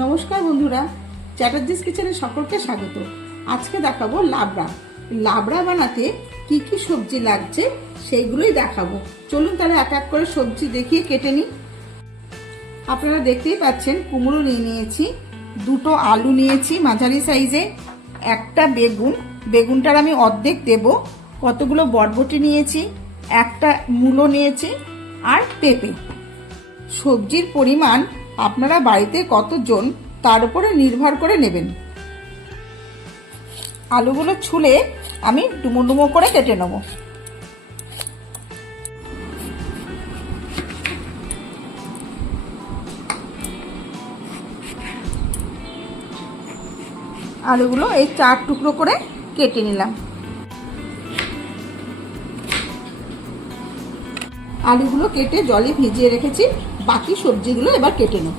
নমস্কার বন্ধুরা, চ্যাটার্জিস কিচেনে সকলকে স্বাগত। আজকে দেখাবো লাবড়া। লাবড়া বানাতে কি কি সবজি লাগছে সেইগুলোই দেখাবো। চলুন তাহলে এক এক করে সবজি দেখিয়ে কেটে নিই। আপনারা দেখতেই পাচ্ছেন কুমড়ো নিয়ে নিয়েছি, দুটো আলু নিয়েছি মাঝারি সাইজে, একটা বেগুনটার আমি অর্ধেক দেব, কতগুলো বরবটি নিয়েছি, একটা মূলো নিয়েছি আর পেঁপে। সবজির পরিমাণ আপনারা বাড়িতে কতজন তার উপরে নির্ভর করে নেবেন। আলুগুলো ছুলে আমি ডুমো ডুমো করে কেটে নেব। আলুগুলো এই 4 টুকরো করে কেটে নিলাম। আলুগুলো কেটে জলে ভিজিয়ে রেখেছি, বাকি সবজিগুলো এবার কেটে নেব।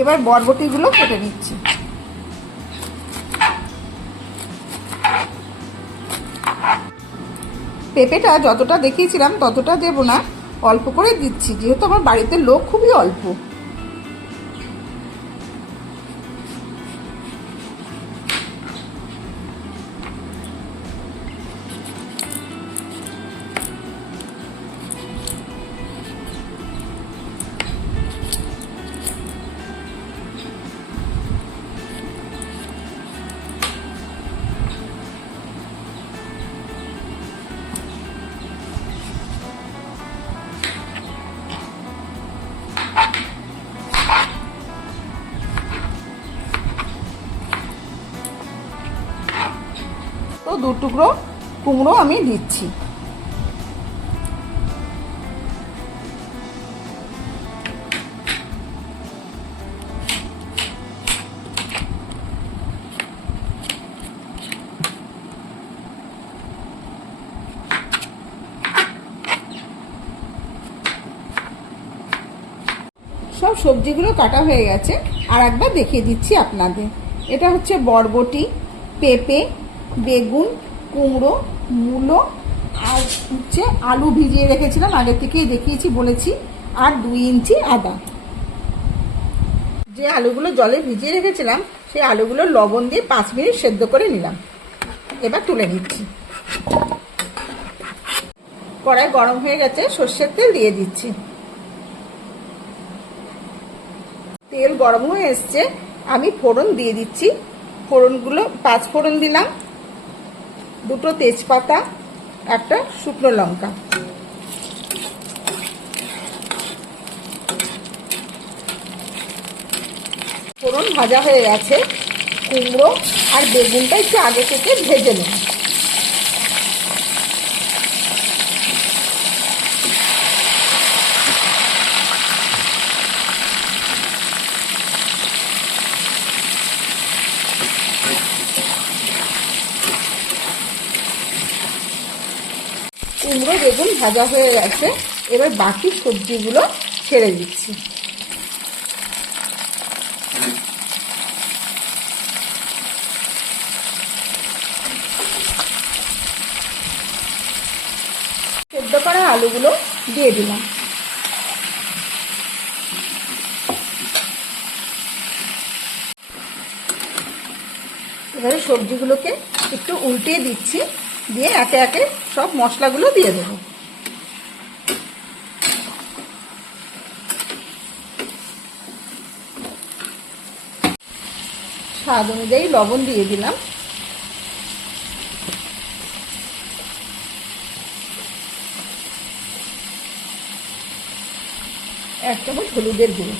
এবার বরবটিগুলো কেটে নিচ্ছি। পেঁপেটা যতটা দেখিয়েছিলাম ততটা দেব না, অল্প করে দিচ্ছি, যেহেতু আমার বাড়িতে লোক খুবই অল্প। তো 2 টুকরো কুমড়ো আমি দিচ্ছি। সব সবজিগুলো কাটা হয়ে গেছে, আর একবার দেখিয়ে দিচ্ছি আপনাদের। এটা হচ্ছে বরবটি, পেঁপে, বেগুন, কুমড়ো, মূলো, আর হচ্ছে আলু ভিজিয়ে রেখেছিলাম, আগে থেকেই দেখিয়েছি বলেছি, আর 2 ইঞ্চি আদা। যে আলুগুলো জলে ভিজিয়ে রেখেছিলাম সেই আলুগুলো লবণ দিয়ে 5 মিনিট সেদ্ধ করে নিলাম। এবার তুলে নিচ্ছি। কড়াই গরম হয়ে গেছে, সর্ষের তেল দিয়ে দিচ্ছি। তেল গরম হয়ে এসছে, আমি ফোড়ন দিয়ে দিচ্ছি। ফোড়নগুলো 5 ফোড়ন দিলাম, 2টো তেজপাতা, একটা শুকনো লঙ্কা। ফোড়ন ভাজা হয়ে গেছে, কুমড়ো আর বেগুনটা একটু আগে থেকে ভেজে নেব। কুমড়ো বেগুন ভাজা হয়ে গেছে, এবার বাকি সবজিগুলো ছেড়ে দিচ্ছি। সেদ্ধ করা আলুগুলো দিয়ে দিলাম। এবারে সবজিগুলোকে একটু উল্টে দিচ্ছি, দিয়ে একে একে সব মশলাগুলো দিয়ে দেবো। স্বাদ অনুযায়ী লবণ দিয়ে দিলাম। 1 চামচ হলুদের গুঁড়ো,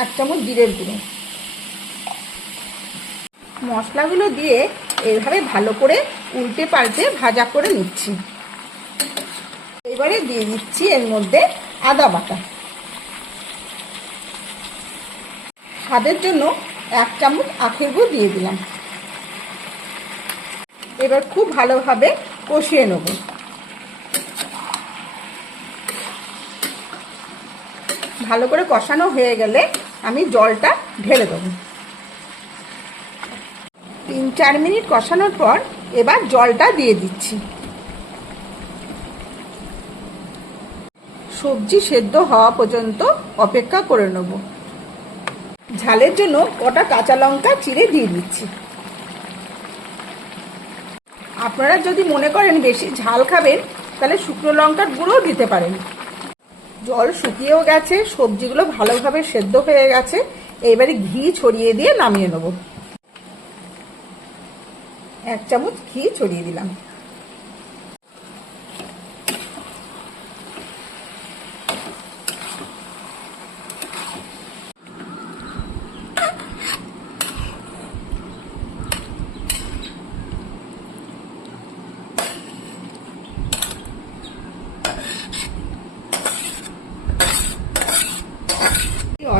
1 চামচ জিরের গুঁড়ো। মশলাগুলো দিয়ে এইভাবে ভালো করে উল্টে পাল্টে ভাজা করে নিচ্ছি। এবারে দিয়ে দিচ্ছি এর মধ্যে আদা বাটা। স্বাদের জন্য 1 চামচ আখের গুঁড়ো দিয়ে দিলাম। এবার খুব ভালোভাবে কষিয়ে নেব। ভালো করে কষানো হয়ে গেলে আমি জলটা ঢেলে দেবো। 3-4 মিনিট কষানোর পর এবার জলটা দিয়ে দিচ্ছি। সবজি সেদ্ধ হওয়া পর্যন্ত অপেক্ষা করে নেব। ঝালের জন্য কটা কাঁচা লঙ্কা চিড়ে দিয়ে দিচ্ছি। আপনারা যদি মনে করেন বেশি ঝাল খাবেন তাহলে শুকনো লঙ্কার গুঁড়ো দিতে পারেন। জল শুকিয়েও গেছে, সবজিগুলো ভালোভাবে সেদ্ধ হয়ে গেছে। এবারে ঘি ছড়িয়ে দিয়ে নামিয়ে নেব। 1 চামচ ঘি ছড়িয়ে দিলাম।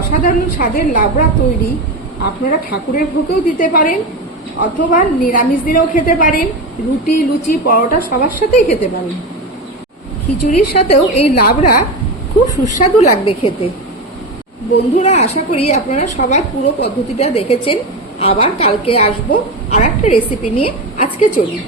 অসাধারণ স্বাদের লাবড়া তৈরি। আপনারা ঠাকুরের ভোগেও দিতে পারেন অথবা নিরামিষ দিনেও খেতে পারেন। রুটি, লুচি, পরোটা সবার সাথেই খেতে পারেন। খিচুড়ির সাথেও এই লাবড়া খুব সুস্বাদু লাগবে খেতে। বন্ধুরা, আশা করি আপনারা সবার পুরো পদ্ধতিটা দেখেছেন। আবার কালকে আসবো আর একটা রেসিপি নিয়ে। আজকে চলি।